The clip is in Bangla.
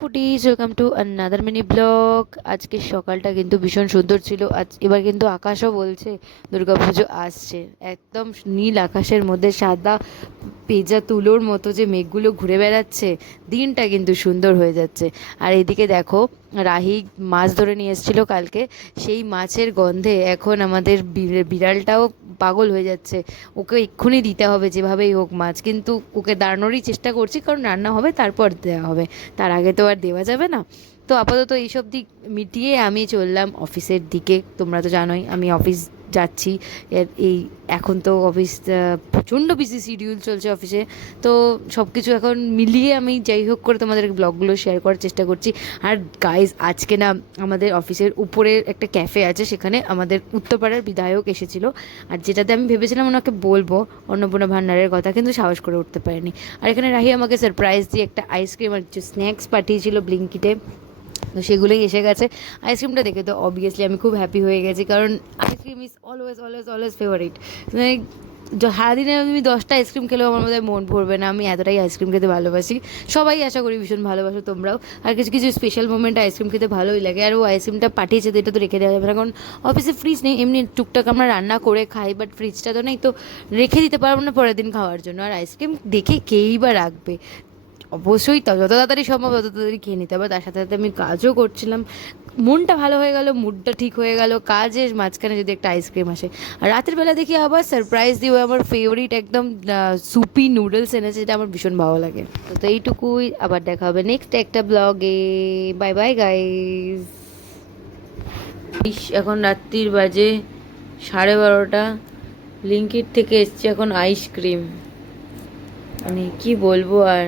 ফুটিজ welcome to another mini blog. আজকে সকালটা কিন্তু ভীষণ সুন্দর ছিল। এবার কিন্তু আকাশও বলছে দুর্গাপুজো আসছে। একদম নীল আকাশের মধ্যে সাদা পেঁজা তুলোর মতো যে মেঘগুলো ঘুরে বেড়াচ্ছে, দিনটা কিন্তু সুন্দর হয়ে যাচ্ছে। আর এদিকে দেখো, রাহি মাছ ধরে নিয়ে এসেছিলো কালকে। সেই মাছের গন্ধে এখন আমাদের বিড়ালটাও পাগল হয়ে যাচ্ছে। ওকে এক্ষুনি দিতে হবে যেভাবেই হোক মাছ, কিন্তু ওকে দাঁড়ানোরই চেষ্টা করছি, কারণ রান্না হবে তারপর দেওয়া হবে, তার আগে তো আর দেওয়া যাবে না। তো আপাতত এইসব দিক মিটিয়ে আমি চললাম অফিসের দিকে। তোমরা তো জানোই আমি অফিস যাচ্ছি। এই এখন তো অফিস প্রচণ্ড বিজি শিডিউল চলছে অফিসে। তো সব কিছু এখন মিলিয়ে আমি যাই হোক করে তোমাদের ব্লগগুলো শেয়ার করার চেষ্টা করছি। আর গাইজ, আজকে না আমাদের অফিসের উপরে একটা ক্যাফে আছে, সেখানে আমাদের উত্তরপাড়ার বিধায়ক এসেছিলো। আর যেটাতে আমি ভেবেছিলাম ওনাকে বলবো অন্নপূর্ণা ভান্ডারের কথা, কিন্তু সাহস করে উঠতে পারিনি। আর এখানে রাহি আমাকে সারপ্রাইজ দিয়ে একটা আইসক্রিম আর কিছু স্ন্যাক্স পাঠিয়েছিল ব্লিঙ্কিটে। তো সেগুলোই এসে গেছে। আইসক্রিমটা দেখে তো অবভিয়াসলি আমি খুব হ্যাপি হয়ে গেছি, কারণ ice cream is always always always favourite. মানে সারাদিনে আমি 10টা আইসক্রিম খেলেও আমার মধ্যে মন ভরবে না, আমি এতটাই আইসক্রিম খেতে ভালোবাসি। সবাই আশা করি ভীষণ ভালোবাসো তোমরাও। আর কিছু কিছু স্পেশাল মোমেন্টে আইসক্রিম খেতে ভালোই লাগে। আর ও আইসক্রিমটা পাঠিয়েছে, তো এটা তো রেখে দেওয়া যাবে না, কারণ অফিসে ফ্রিজ নেই। এমনি টুকটাক আমরা রান্না করে খাই, বাট ফ্রিজটা তো নেই, তো রেখে দিতে পারবো না পরের দিন খাওয়ার জন্য। আর আইসক্রিম দেখে কেই বা রাখবে, অবশ্যই যত তাড়াতাড়ি সম্ভব তত তাড়াতাড়ি খেয়ে নিতে হবে। তার সাথে সাথে আমি কাজও করছিলাম, মনটা ভালো হয়ে গেল, মুডটা ঠিক হয়ে গেল, কাজের মাঝখানে যদি একটা আইসক্রিম আসে। আর রাতের বেলা দেখি আবার সারপ্রাইজ দিয়ে আমার ফেভারিট একদম সুপি নুডলস এনেছে, যেটা আমার ভীষণ ভালো লাগে। তো এইটুকুই, আবার দেখা হবে নেক্সট একটা ব্লগে। Bye bye guys. এখন রাত্রির বাজে 12:30। ব্লিঙ্কিট থেকে এসছে এখন আইসক্রিম, মানে কি বলবো আর।